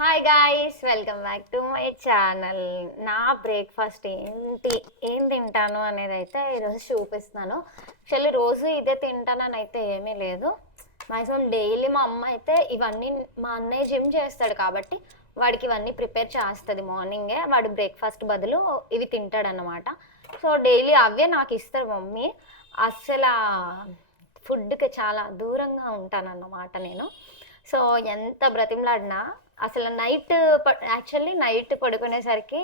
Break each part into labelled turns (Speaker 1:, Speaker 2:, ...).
Speaker 1: Hi guys welcome back to my channel నా breakfast ఏంటి ఏం తింటాను అనేది అయితే ఈరోజు చూపిస్తున్నాను. యాక్చువల్లీ రోజు ఇదే తింటానని అయితే ఏమీ లేదు. మ్యాక్సిమం డైలీ మా అమ్మ అయితే ఇవన్నీ మా అన్నయ్య జిమ్ చేస్తాడు కాబట్టి వాడికి ఇవన్నీ ప్రిపేర్ చేస్తుంది మార్నింగే వాడు బ్రేక్ఫాస్ట్ బదులు ఇవి తింటాడనమాట సో డైలీ అవే నాకు ఇస్తారు మమ్మీ. అస్సలు ఫుడ్కి చాలా దూరంగా ఉంటానన్నమాట నేను. సో ఎంత బ్రతిమలాడినా అసలు నైట్ యాక్చువల్లీ నైట్ పడుకునేసరికి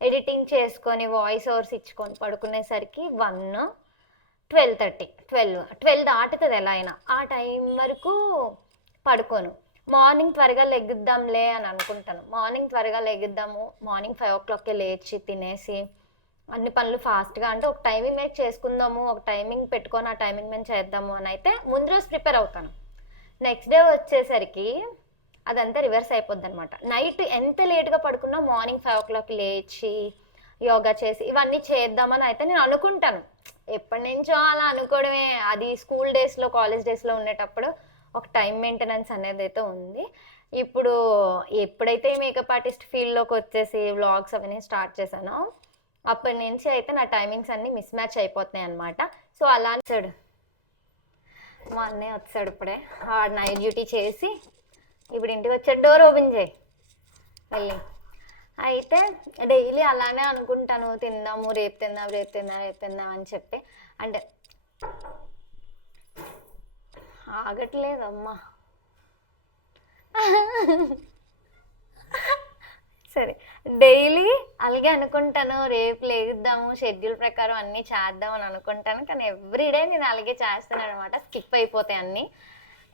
Speaker 1: ఎడిటింగ్ చేసుకొని వాయిస్ ఓవర్స్ ఇచ్చుకొని పడుకునేసరికి one twelve thirty twelve twelve దాటుతుంది ఎలా అయినా. ఆ టైం వరకు పడుకోను. మార్నింగ్ త్వరగా లెగుద్దాంలే అని అనుకుంటాను. మార్నింగ్ త్వరగా లెగుద్దాము. మార్నింగ్ ఫైవ్ ఓ క్లాక్కి లేచి తినేసి అన్ని పనులు ఫాస్ట్గా అంటే ఒక టైమింగ్ మేక్ చేసుకుందాము ఒక టైమింగ్ పెట్టుకొని ఆ టైమింగ్ మేము చేద్దాము అని అయితే ముందు రోజు ప్రిపేర్ అవుతాను. నెక్స్ట్ డే వచ్చేసరికి అదంతా రివర్స్ అయిపోద్ది అనమాట నైట్ ఎంత లేట్గా పడుకున్నా మార్నింగ్ ఫైవ్ ఓ క్లాక్ లేచి యోగా చేసి ఇవన్నీ చేద్దామని అయితే నేను అనుకుంటాను. ఎప్పటి నుంచో అలా అనుకోవడమే. అది స్కూల్ డేస్లో కాలేజ్ డేస్లో ఉండేటప్పుడు ఒక టైం మెయింటెనెన్స్ అనేది అయితే ఉంది. ఇప్పుడు ఎప్పుడైతే మేకప్ ఆర్టిస్ట్ ఫీల్డ్లోకి వచ్చేసి వ్లాగ్స్ అవన్నీ స్టార్ట్ చేశానో అప్పటి నుంచి అయితే నా టైమింగ్స్ అన్నీ మిస్ మ్యాచ్ అయిపోతున్నాయి అనమాట సో అలా వచ్చాడు. మా అన్నయ్య వచ్చాడు ఇప్పుడే. నైట్ డ్యూటీ చేసి ఇప్పుడు ఇంటికి వచ్చాడు డోర్ ఓపెన్ చేయి. మళ్ళీ అయితే డైలీ అలానే అనుకుంటాను తిందాము రేపు తిందాం రేపు తిందాం రేపు తిందాం అని చెప్పి. అంటే ఆగట్లేదు అమ్మా. సరే డైలీ అలాగే అనుకుంటాను రేపు లేద్దాము షెడ్యూల్ ప్రకారం అన్నీ చేద్దాం అని అనుకుంటాను. కానీ ఎవ్రీడే నేను అలాగే చేస్తాను అనమాట స్కిప్ అయిపోతాయి అన్నీ.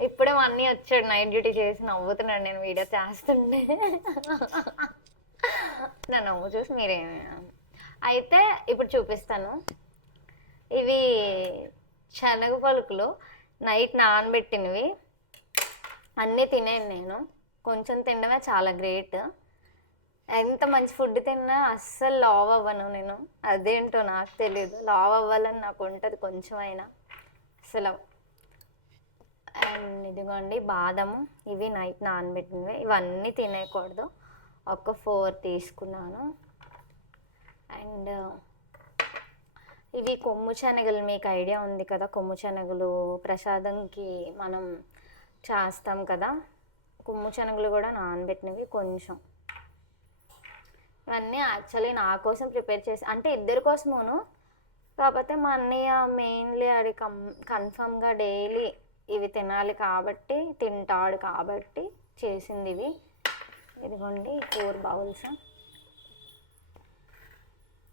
Speaker 1: ఇప్పుడే మా అన్నీ వచ్చాడు నైట్ డ్యూటీ చేసి నవ్వుతున్నాడు నేను వీడియో చేస్తుంటే. నా నవ్వు చూసి మీరే అయితే ఇప్పుడు చూపిస్తాను. ఇవి శనగ పలుకులు నైట్ నానబెట్టినవి. అన్నీ తినేను నేను. కొంచెం తినడమే చాలా గ్రేట్ ఎంత మంచి ఫుడ్ తిన్నా అస్సలు లావ్ అవ్వను నేను. అదేంటో నాకు తెలియదు లావ్ అవ్వాలని నాకు ఉంటుంది కొంచెం అయినా అసలు అండ్ ఇదిగోండి బాదము ఇవి నైట్ నానబెట్టినవి. ఇవన్నీ తినేయకూడదు. ఒక ఫోర్ తీసుకున్నాను. అండ్ ఇవి కొమ్ము శనగలు మీకు ఐడియా ఉంది కదా కొమ్ము శనగలు ప్రసాదంకి మనం చేస్తాం కదా. కొమ్ము శనగలు కూడా నానబెట్టినవి కొంచెం. ఇవన్నీ యాక్చువల్లీ నా కోసం ప్రిపేర్ చేసి అంటే ఇద్దరి కోసమును కాకపోతే మా అన్నయ్య మెయిన్లీ అది కం కన్ఫామ్గా డైలీ ఇవి తినాలి కాబట్టి తింటాడు కాబట్టి చేసింది ఇవి ఇదిగోండి ఫోర్ బౌల్స్.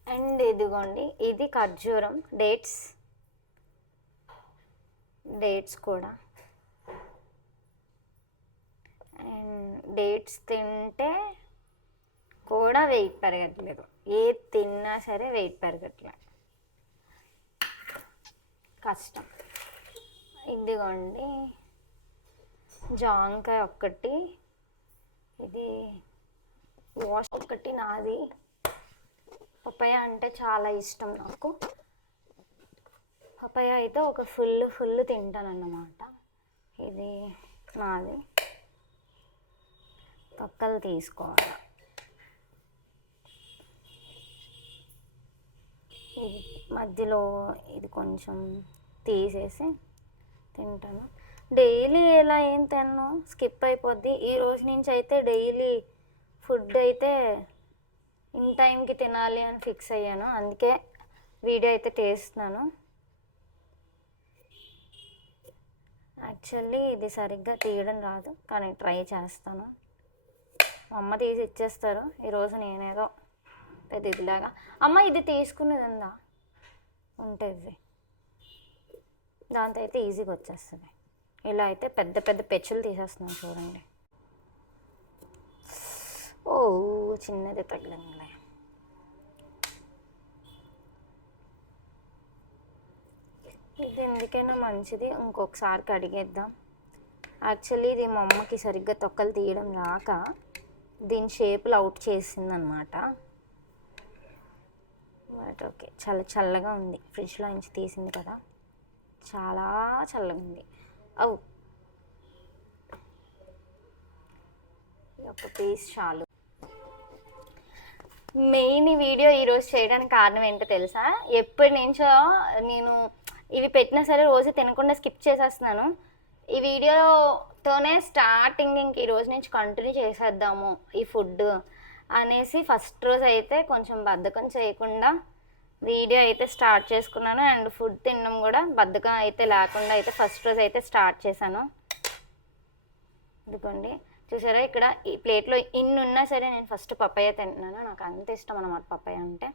Speaker 1: అండ్ ఇదిగోండి ఇది ఖర్జూరం డేట్స్. డేట్స్ కూడా. అండ్ డేట్స్ తింటే కూడా వెయిట్ పెరగట్లేదు. ఏ తిన్నా సరే వెయిట్ పెరగట్లేదు. కష్టం. ఇదిగోండి. జాంకాయ ఒక్కటి. ఇది వాష్ ఒకటి నాది. పపాయ అంటే చాలా ఇష్టం నాకు. పపాయ అయితే ఒక ఫుల్ ఫుల్ తింటాను అన్నమాట ఇది నాది. పక్కలు తీసుకోవాలి. ఇది మధ్యలో ఇది కొంచెం తీసేసి తింటాను. డైలీ ఎలా ఏం తిన్ను? స్కిప్ అయిపోద్ది. ఈ రోజు నుంచి అయితే డైలీ ఫుడ్ అయితే ఇన్ టైంకి తినాలి అని ఫిక్స్ అయ్యాను. అందుకే వీడియో అయితే చేస్తున్నాను. యాక్చువల్లీ ఇది సరిగ్గా తీయడం రాదు కానీ ట్రై చేస్తాను. మా అమ్మ తీసి ఇచ్చేస్తారు. ఈరోజు నేనేదో పెద్ద ఇదిలాగా. అమ్మ ఇది తీసుకునేది ఉందా? ఉంటుంది దాంతో అయితే ఈజీగా వచ్చేస్తుంది. ఇలా అయితే పెద్ద పెద్ద పెచ్చులు తీసేస్తున్నాం చూడండి. ఓ చిన్నది తగ్గలే ఇది ఎందుకైనా మంచిది. ఇంకొకసారి కడిగేద్దాం. యాక్చువల్లీ ఇది మా అమ్మకి సరిగ్గా తొక్కలు తీయడం రాక దీని షేపులు అవుట్ చేసిందనమాట. బట్ ఓకే చాలా చల్లగా ఉంది. ఫ్రిడ్జ్లో నుంచి తీసింది కదా. చాలా చల్లగా ఉంది. అవు. ఒక పీస్ చాలు. మెయిన్ ఈ వీడియో ఈరోజు చేయడానికి కారణం ఏంటో తెలుసా? ఎప్పటి నుంచో నేను ఇవి పెట్టినా సరే రోజు తినకుండా స్కిప్ చేసేస్తున్నాను. ఈ వీడియోతోనే స్టార్టింగ్ ఇంక ఈ రోజు నుంచి కంటిన్యూ చేసేద్దాము ఈ ఫుడ్ అనేసి ఫస్ట్ రోజు అయితే కొంచెం బద్ధకం చేయకుండా వీడియో అయితే స్టార్ట్ చేసుకున్నాను అండ్ ఫుడ్ తినడం కూడా బద్ధకం అయితే లేకుండా అయితే ఫస్ట్ రోజు అయితే స్టార్ట్ చేశాను. ఇదిగోండి. చూసారా ఇక్కడ ఈ ప్లేట్లో ఇన్ని ఉన్నా సరే నేను ఫస్ట్ పప్పయ్య తింటున్నాను. నాకు అంత ఇష్టం అన్నమాట పప్పయ్య అంటే.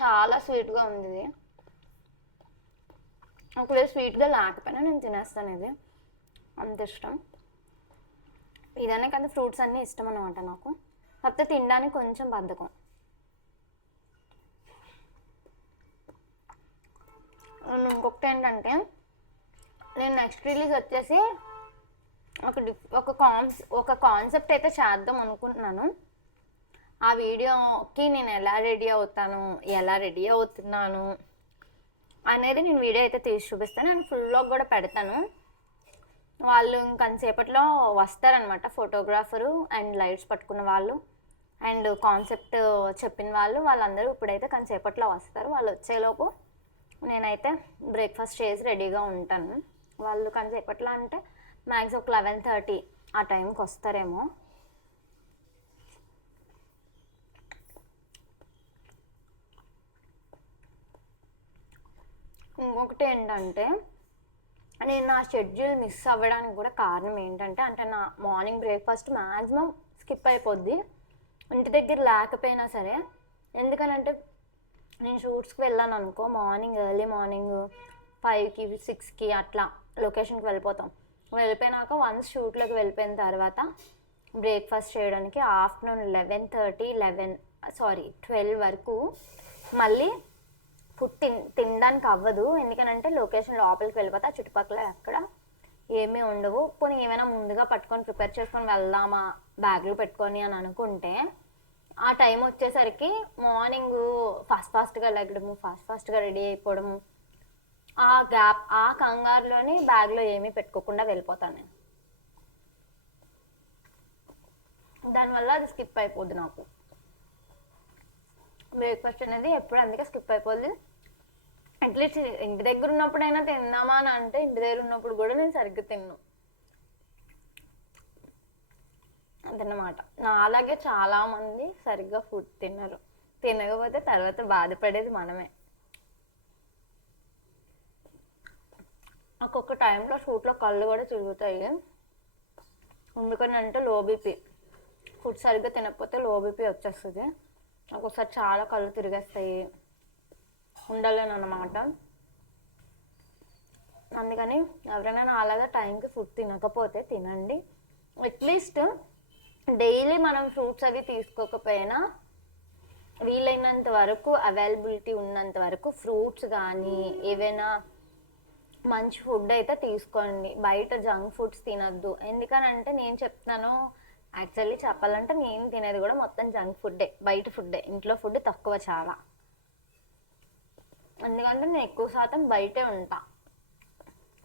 Speaker 1: చాలా స్వీట్గా ఉంది ఇది. ఒకవేళ స్వీట్గా లేకపోయినా నేను తినేస్తాను ఇది. అంత ఇష్టం. ఇదనే కదా ఫ్రూట్స్ అన్నీ ఇష్టం అనమాట నాకు. కాకపోతే తినడానికి కొంచెం బద్ధకం. ఇంకొకటి ఏంటంటే నేను నెక్స్ట్ రిలీజ్ వచ్చేసి ఒక డిఫ్ ఒక కాన్స్ ఒక కాన్సెప్ట్ అయితే చేద్దాం అనుకుంటున్నాను. ఆ వీడియోకి నేను ఎలా రెడీ అవుతాను ఎలా రెడీ అవుతున్నాను అనేది నేను వీడియో అయితే తీసి చూపిస్తాను. నేను ఫుల్ కూడా పెడతాను. వాళ్ళు ఇంకొంతసేపట్లో వస్తారనమాట ఫోటోగ్రాఫరు అండ్ లైట్స్ పట్టుకున్న వాళ్ళు. అండ్ కాన్సెప్ట్ చెప్పిన వాళ్ళు వాళ్ళందరూ ఇప్పుడైతే కొంచెంసేపట్లో వస్తారు. వాళ్ళు వచ్చేలోపు నేనైతే బ్రేక్ఫాస్ట్ చేసి రెడీగా ఉంటాను. వాళ్ళు కొంచెంసేపట్లో అంటే మ్యాక్స్ ఒక లెవెన్ థర్టీ ఆ టైంకి వస్తారేమో. ఇంకొకటి ఏంటంటే నేను నా షెడ్యూల్ మిస్ అవ్వడానికి కూడా కారణం ఏంటంటే అంటే నా మార్నింగ్ బ్రేక్ఫాస్ట్ మ్యాక్సిమం స్కిప్ అయిపోద్ది. ఇంటి దగ్గర లేకపోయినా సరే ఎందుకనంటే నేను షూట్స్కి వెళ్ళాను అనుకో మార్నింగ్ ఎర్లీ మార్నింగ్ ఫైవ్కి సిక్స్కి అట్లా లొకేషన్కి వెళ్ళిపోతాం. వెళ్ళిపోయినాక వన్స్ షూట్లోకి వెళ్ళిపోయిన తర్వాత బ్రేక్ఫాస్ట్ చేయడానికి afternoon eleven thirty eleven sorry twelve వరకు మళ్ళీ ఫుడ్ తిన్ తినడానికి అవ్వదు. ఎందుకనంటే లొకేషన్ లోపలికి వెళ్ళిపోతే చుట్టుపక్కల ఎక్కడ ఏమీ ఉండవు. పోనీ ఏమైనా ముందుగా పట్టుకొని ప్రిపేర్ చేసుకొని వెళ్దామా బ్యాగ్లో పెట్టుకొని అని అనుకుంటే ఆ టైం వచ్చేసరికి మార్నింగ్ ఫాస్ట్ ఫాస్ట్గా లెగడము ఫాస్ట్ ఫాస్ట్గా రెడీ అయిపోవడము ఆ గ్యాప్ ఆ కంగారులోని బ్యాగ్లో ఏమీ పెట్టుకోకుండా వెళ్ళిపోతాను నేను. దానివల్ల అది స్కిప్ అయిపోద్ది నాకు. బ్రేక్ఫాస్ట్ అనేది ఎప్పుడు అందుకే స్కిప్ అయిపోద్ది. అట్లీస్ట్ ఇంటి దగ్గర ఉన్నప్పుడైనా తిన్నామా అని అంటే ఇంటి దగ్గర ఉన్నప్పుడు కూడా నేను సరిగ్గా తిన్ను. అదనమాట నా అలాగే చాలామంది సరిగ్గా ఫుడ్ తినరు. తినకపోతే తర్వాత బాధపడేది మనమే. ఒక్కొక్క టైంలో షూట్లో కళ్ళు కూడా తిరుగుతాయి. ఎందుకని అంటే లో బీపీ ఫుడ్ సరిగ్గా తినకపోతే లో బీపీ వచ్చేస్తుంది. ఒక్కొక్కసారి చాలా కళ్ళు తిరిగేస్తాయి. ఉండలేను అనమాట అందుకని ఎవరైనా నా అలాగా టైంకి ఫుడ్ తినకపోతే తినండి. అట్లీస్ట్ డైలీ మనం ఫ్రూట్స్ అవి తీసుకోకపోయినా వీలైనంత వరకు అవైలబిలిటీ ఉన్నంత వరకు ఫ్రూట్స్ కానీ ఏవైనా మంచి ఫుడ్ అయితే తీసుకోండి. బయట జంక్ ఫుడ్స్ తినద్దు. ఎందుకనంటే నేను చెప్తాను యాక్చువల్లీ చెప్పాలంటే నేను తినేది కూడా మొత్తం జంక్ ఫుడ్డే బయట ఫుడ్డే ఇంట్లో ఫుడ్ తక్కువ చాలా. ఎందుకంటే నేను ఎక్కువ శాతం బయటే ఉంటా.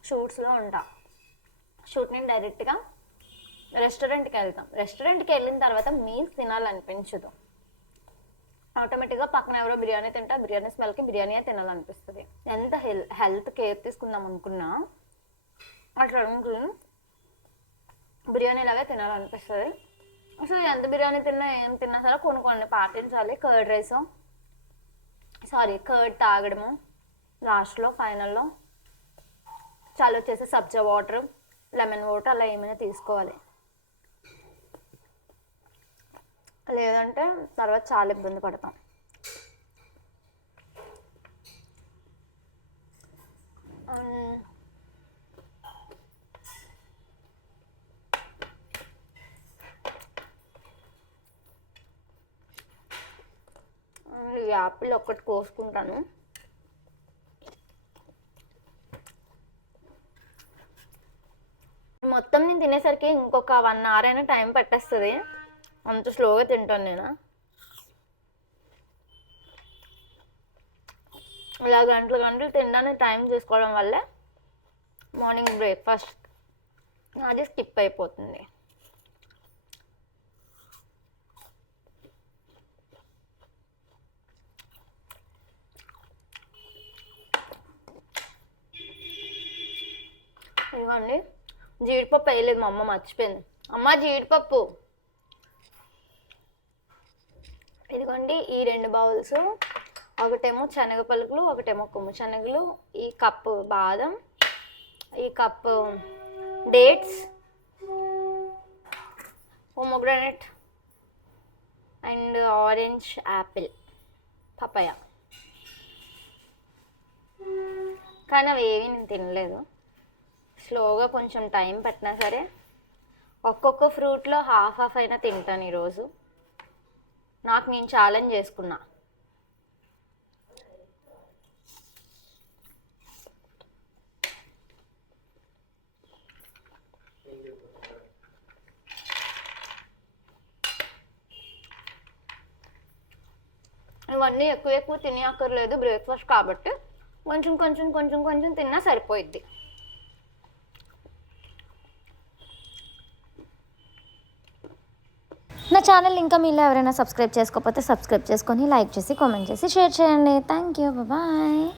Speaker 1: షూట్స్లో ఉంటా. షూట్ నేను డైరెక్ట్గా రెస్టారెంట్కి వెళ్తాం. రెస్టారెంట్కి వెళ్ళిన తర్వాత మీల్స్ తినాలనిపించదు. ఆటోమేటిక్గా పక్కన ఎవరో బిర్యానీ తింటా బిర్యానీ స్మెల్కి బిర్యానీయే తినాలనిపిస్తుంది. ఎంత హెల్ హెల్త్ కేర్ తీసుకుందాం అనుకున్నా అట్లా బిర్యానీ లాగా తినాలనిపిస్తుంది. అసలు ఎంత బిర్యానీ తిన్నా ఏం తిన్నా సరే కొన్ని కొన్ని పాటించాలి కర్డ్ రైస్ సారీ కర్డ్ తాగడము లాస్ట్లో ఫైనల్లో చాలా వచ్చేసి సబ్జా వాటర్ లెమన్ వాటర్ అలా ఏమైనా తీసుకోవాలి. లేదంటే తర్వాత చాలా ఇబ్బంది పడతాం. ఈ యాపిల్ ఒక్కటి కోసుకుంటాను. మొత్తం నేను తినేసరికి ఇంకొక వన్ అవర్ అయినా టైం పట్టేస్తుంది. అంత స్లోగా తింటాను నేను. ఇలా గంటలు గంటలు తినడానికి టైం తీసుకోవడం వల్ల మార్నింగ్ బ్రేక్ఫాస్ట్ అది స్కిప్ అయిపోతుంది. ఇదిగోండి జీడిపప్పు వేయలేదు మా అమ్మ మర్చిపోయింది. అమ్మ జీడిపప్పు ఇదిగోండి ఈ రెండు బౌల్స్. ఒకటేమో శనగ పలుకులు ఒకటేమో కొమ్ము శనగలు ఈ కప్పు బాదం ఈ cup dates pomegranate and orange apple papaya. కానీ అవి ఏవి నేను తినలేదు. స్లోగా కొంచెం టైం పట్టినా సరే ఒక్కొక్క ఫ్రూట్లో హాఫ్ హాఫ్ అయినా తింటాను ఈరోజు. నాకు నేను ఛాలెంజ్ చేసుకున్నా. ఇవన్నీ ఎక్కువ ఎక్కువ తినే అక్కర్లేదు బ్రేక్ఫాస్ట్ కాబట్టి. కొంచెం కొంచెం కొంచెం కొంచెం తిన్నా సరిపోయిద్ది.
Speaker 2: ఛానల్ ఇంకా మీలో ఎవరైనా సబ్స్క్రైబ్ చేసుకోకపోతే సబ్స్క్రైబ్ చేసుకొని లైక్ చేసి కామెంట్ చేసి షేర్ చేయండి. Thank you. బాయ్